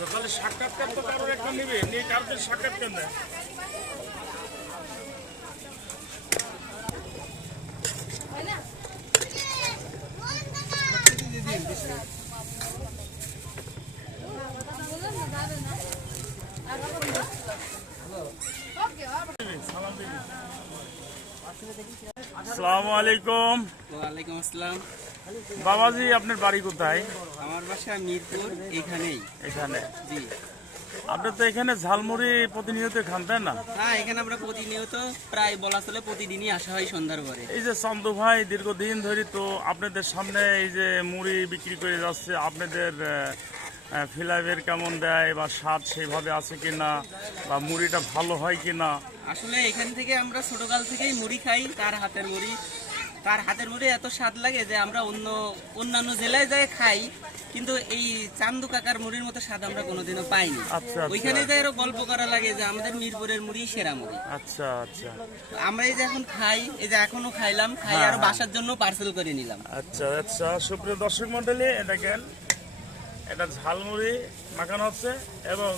আচ্ছা তাহলে সাক্ষাৎকার তো কারোর একটা নেবে নিয়ে কারোর সাক্ষাৎকার নেয়। আসসালামু আলাইকুম। ওয়া আলাইকুম আসসালাম। বাবাজি আপনার বাড়ি কোথায়? আমার বাসা মিরপুর এখানেই। এখানে। জি। আপনি তো এখানে ঝালমুড়ি প্রতিনিয়ত খান তাই না? হ্যাঁ এখানে আমরা প্রতিনিয়ত প্রায় বলা চলে প্রতিদিনই আসা হয় সন্ধ্যার পরে। এই যে চন্দু ভাই দীর্ঘদিন ধরে তো আপনাদের সামনে এই যে মুড়ি বিক্রি করে যাচ্ছে আপনাদের ফিলাইভের কেমন দেয় বা স্বাদ সেইভাবে আছে কিনা বা মুড়িটা ভালো হয় কিনা? আসলে এখান থেকে আমরা ছোটকাল থেকেই মুড়ি খাই তার হাতের মুড়ি। তার হাতের মুড়ি এত স্বাদ লাগে যে আমরা অন্য অন্যান্য জেলায় যাই খাই কিন্তু এই চান্দু কাকার মুড়ির মতো স্বাদ আমরা কোনোদিনও পাইনি। আচ্ছা, আচ্ছা। ওইখানে যাই আরও গল্প করা লাগে যে আমাদের মিরপুরের মুড়ি সেরা মুড়ি। আচ্ছা আচ্ছা। আমরা এই যে এখন খাই এই যে এখনও খাইলাম খাই হ্যাঁ, আর হ্যাঁ। বাসার জন্য পার্সেল করে নিলাম। আচ্ছা আচ্ছা। সুপ্রিয় দর্শক মন্ডলী দেখেন এটা ঝালমুড়ি মাখানো হচ্ছে এবং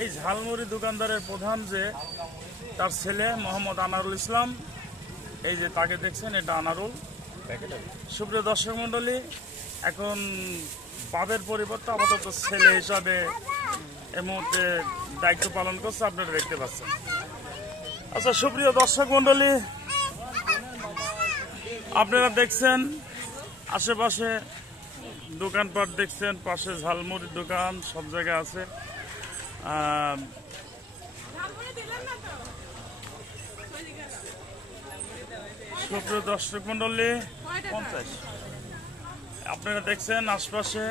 এই ঝালমুড়ি দোকানদারের প্রধান যে তার ছেলে মোহাম্মদ আনারুল ইসলাম এই যে তাকে দেখছেন, এটা আনারুল। সুপ্রিয় দর্শক মন্ডলী এখন বাদের পরিবর্তে আপাতত ছেলে হিসাবে এই মুহূর্তে দায়িত্ব পালন করছে, আপনারা দেখতে পাচ্ছেন। আচ্ছা সুপ্রিয় দর্শক মন্ডলী আপনারা দেখছেন, আশেপাশে দোকানপাট দেখছেন, পাশে ঝালমুড়ির দোকান, সব জায়গায় আছে। সুপ্রিয় দর্শক মন্ডলী, পঞ্চাশ। আপনারা দেখছেন আশপাশে,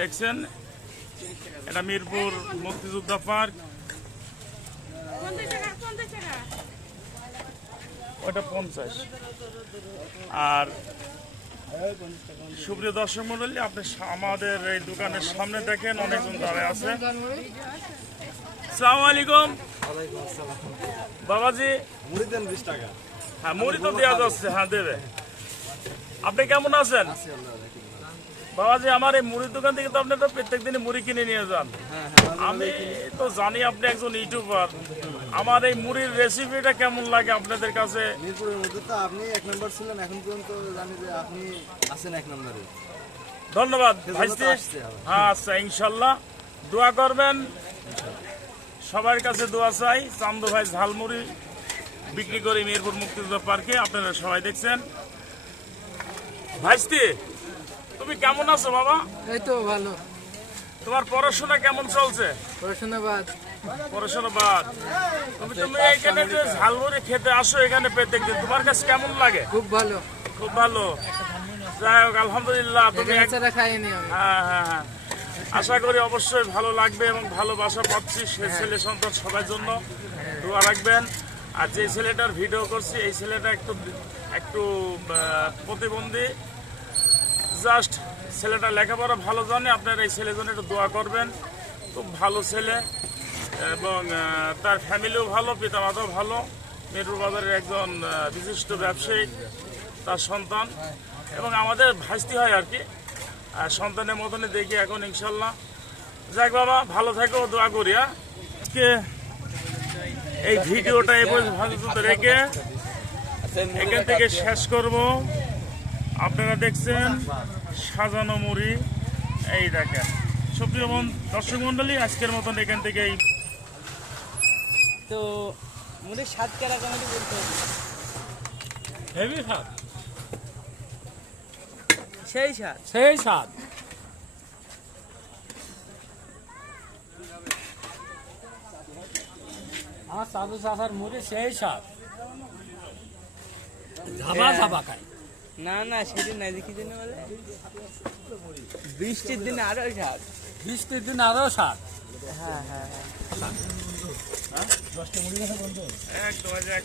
দেখছেন এটা মিরপুর মুক্তিযোদ্ধা পার্ক। ওটা পঞ্চাশ। আর সুপ্রিয় দর্শক মন্ডলী, আপনি আমাদের এই দোকানের সামনে দেখেন, অনেকজন দাঁড়ায় আছে। সালাম আলাইকুম। বাবাজি। মুড়ি দেন বিশ টাকা হ্যাঁ মুড়ি তো দেওয়া যাচ্ছে হ্যাঁ দেবে। আপনি কেমন আছেন? বাবাজি আমার এই মুড়ির দোকান থেকে তো আপনি তো প্রত্যেক দিনই মুড়ি কিনে নিয়ে যান। আমি তো জানি আপনি একজন ইউটিউবার। আমার এই মুড়ির রেসিপিটা কেমন লাগে আপনাদের কাছে? মিরপুরের মধ্যে তো আপনি এক নম্বর ছিলেন এখন পর্যন্ত জানি যে আপনি আছেন এক নম্বরে। ধন্যবাদ। ভাইস্তি হ্যাঁ আচ্ছা ইনশাল্লাহ। দোয়া করবেন। সবার কাছে দোয়া চাই। চান্দু ভাই ঝালমুড়ি বিক্রি করে মিরপুর মুক্তিযোদ্ধা পার্কে। আপনারা সবাই দেখছেন। ভাইস্তি তুমি কেমন আছো বাবা এই তো ভালো। তোমার পড়াশোনা কেমন চলছে? পড়াশোনা বাদ। পড়াশোনা বাদ। তুমি তুমি এখানে যে ঝালমুড়ি খেতে আসো এখানে পেতে তোমার কাছে কেমন লাগে? খুব ভালো। খুব ভালো। যাই হোক আলহামদুলিল্লাহ তুমি খাইনি হ্যাঁ হ্যাঁ হ্যাঁ। আশা করি অবশ্যই ভালো লাগবে এবং ভালোবাসা পাচ্ছি সে ছেলে সন্তান সবার জন্য। দোয়া রাখবেন। আর যে ছেলেটার ভিডিও করছি এই ছেলেটা একটু একটু প্রতিবন্ধী। জাস্ট ছেলেটা লেখাপড়া ভালো জানে, আপনার এই ছেলের জন্য একটু দোয়া করবেন। খুব ভালো ছেলে, এবং তার ফ্যামিলিও ভালো, পিতামাতাও ভালো। মেরুর বাজারের একজন বিশিষ্ট ব্যবসায়ী, তার সন্তান। এবং আমাদের ভাইস্তি হয় আর কি। আর সন্তানের মতনই দেখি এখন, ইনশাল্লাহ। যাক বাবা, ভালো থাকো, দোয়া করি হ্যাঁ? আজকে এই ভিডিওটা এই পর্যন্ত রেখে এখান থেকে শেষ করব। আপনারা দেখছেন সাজানো মুড়ি। এই দেখেন। সুপ্রিয় বন- দর্শক মন্ডলী আজকের মতন এখান থেকেই তো মুড়ির স্বাদ কেরকম বলতে হবে। হেভি স্বাদ। সেই স্বাদ। সেই স্বাদ। আমার সাধু চাষার মুড়ি সেই স্বাদ। ঝাবা ঝাবা খাই না না সেদিন নাই দেখি দিনে বলে। বৃষ্টির দিনে আরও স্বাদ বৃষ্টির দিন আরও স্বাদ হ্যাঁ হ্যাঁ হ্যাঁ। একদম এই যে এক